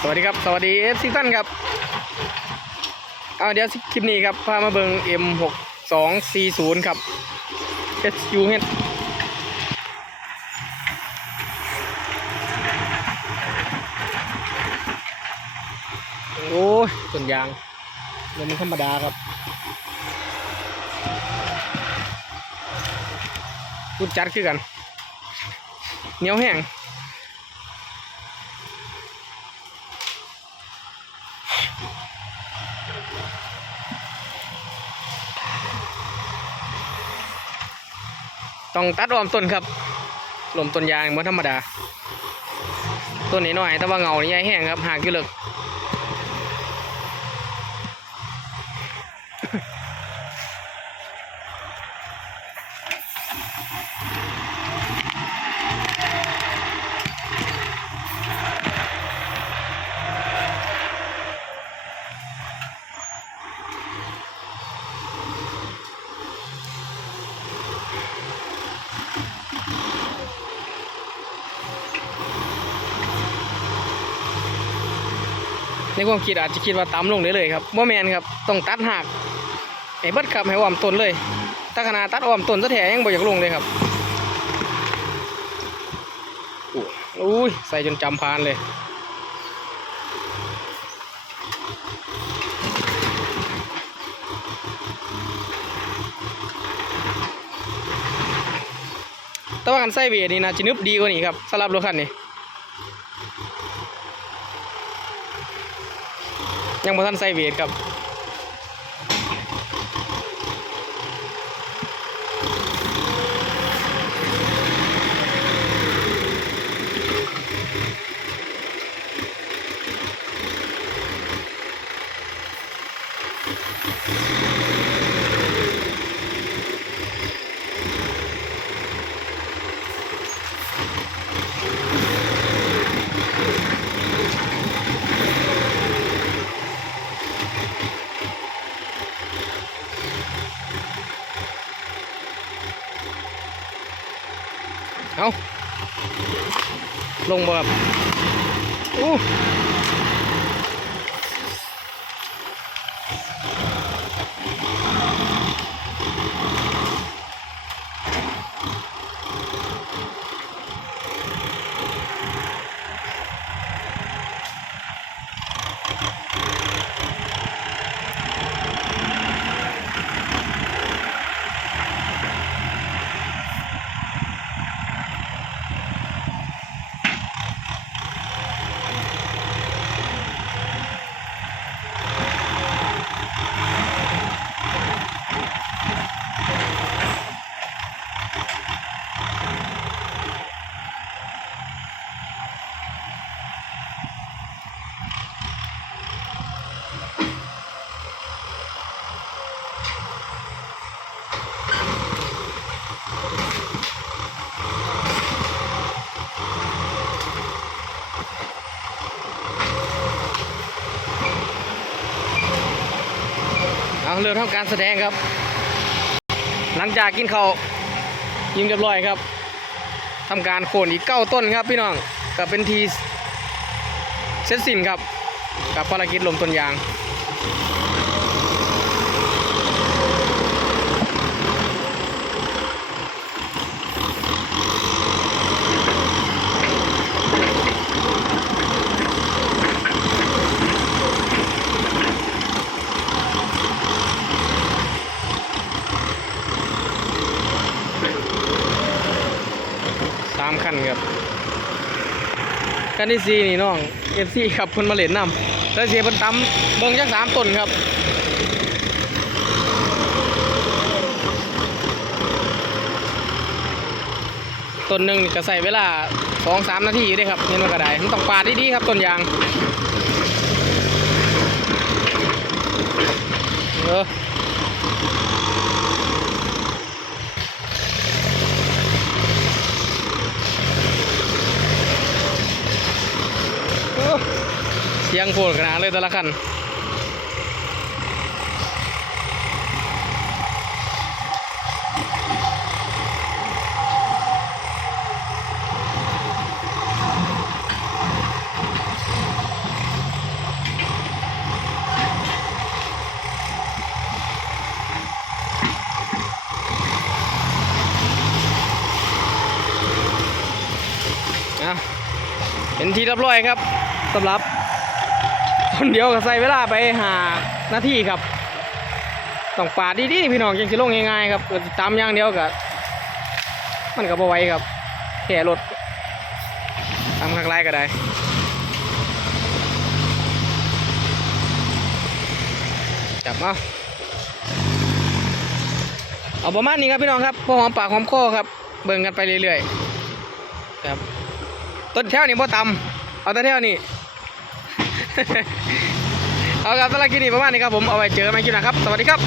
สวัสดีครับ สวัสดีเอฟซีตันครับเอาเดี๋ยวคลิปนี้ครับพามาเบิง M6240 ครับ SUH โอ้ยต้นยางลมธรรมดาครับรูดจัดคือกันเหนียวแห้ง ต้องตัดรอมต้นครับลมต้นยางเหมือนธรรมดา ต้นนี้หน่อยแต่ว่าเงานี่ใหญ่แห้งครับหากอยู่เลิก ในความคิดอาจจะคิดว่าต่ำลงได้เลยครับว่าแมนครับต้องตัดหักให้เบิดครับให้อ้อมต้นเลยถ้าขนาดตัดอ้อมต้นซะแถยังบ่อยากลงเลยครับอุ้ยใส่จนจำพานเลยแต่ว่ากันใส่เวทนี่นะจะนึบดีกว่านี้ครับสำหรับรถคันนี้ ยังบ่ทันใส่เวทครับ เอาลงบ่ครับอู้ เริ่มทำการแสดงครับ หลังจากกินข้าวยิงเรียบร้อยครับทำการโค่นอีกเก้าต้นครับพี่น้องก็เป็นทีเสร็จสิ้นครับ กับภารกิจลมต้นยาง สามคันครับ คันที่สี่นี่น้องเอฟซีครับเพิ่นมาเล่นนำแล้วเสียเพิ่นตำเบิ่งจักสามต้นครับต้นหนึ่งนี่ก็ใส่เวลาสองสามนาทีอยู่ด้ครับเห็นมันก็ได้มันต้องปาดดีๆครับต้นยางเออ เสียงโผล่ขนาดเลยแต่ละคันเป็นที่รับร้อยครับสำหรับ คนเดียวก็ใส่เวลาไปหาหน้าที่ครับต้องปาดดีๆพี่น้องยังจะลงง่ายๆครับตามอย่างเดียวกับมันก็บ่ไหวครับแค่รถทำข้างไรก็ได้จับเอาเอาประมาณนี้ครับพี่น้องครับพอหอมปากหอมคอครับ เบิ่งกันไปเรื่อยๆครับต้นแถวนี่บ่ตำเอาแต่แถวนี่ เอาครับสำหรับคลิปนี้ประมาณนี้ครับผมเอาไว้เจอกันใหม่คลิปหน้าครับ สวัสดีครับ